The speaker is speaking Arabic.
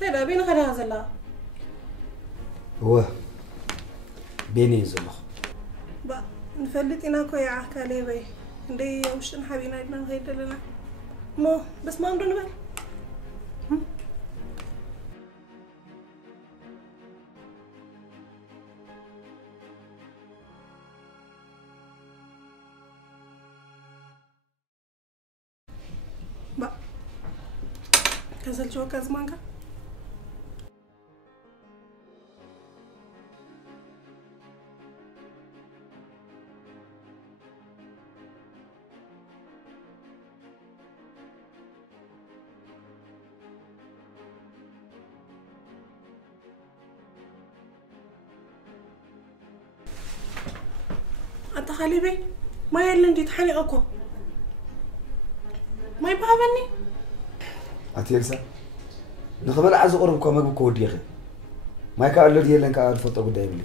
ترى بين خليها زلا هو بيني زلخ با نفلت إنا كوي عكالي بي ندي وش نحبينا إدنا غير لنا مو بس ما ندون بال با كسل شو كزمانك أنت خالي ما يلين دي تحني أكو ما يبغى أتيلسا نخبر عز قرب كم أبو كودي أخي ما يكاد الذي يلين كاد فوتو بدايبلي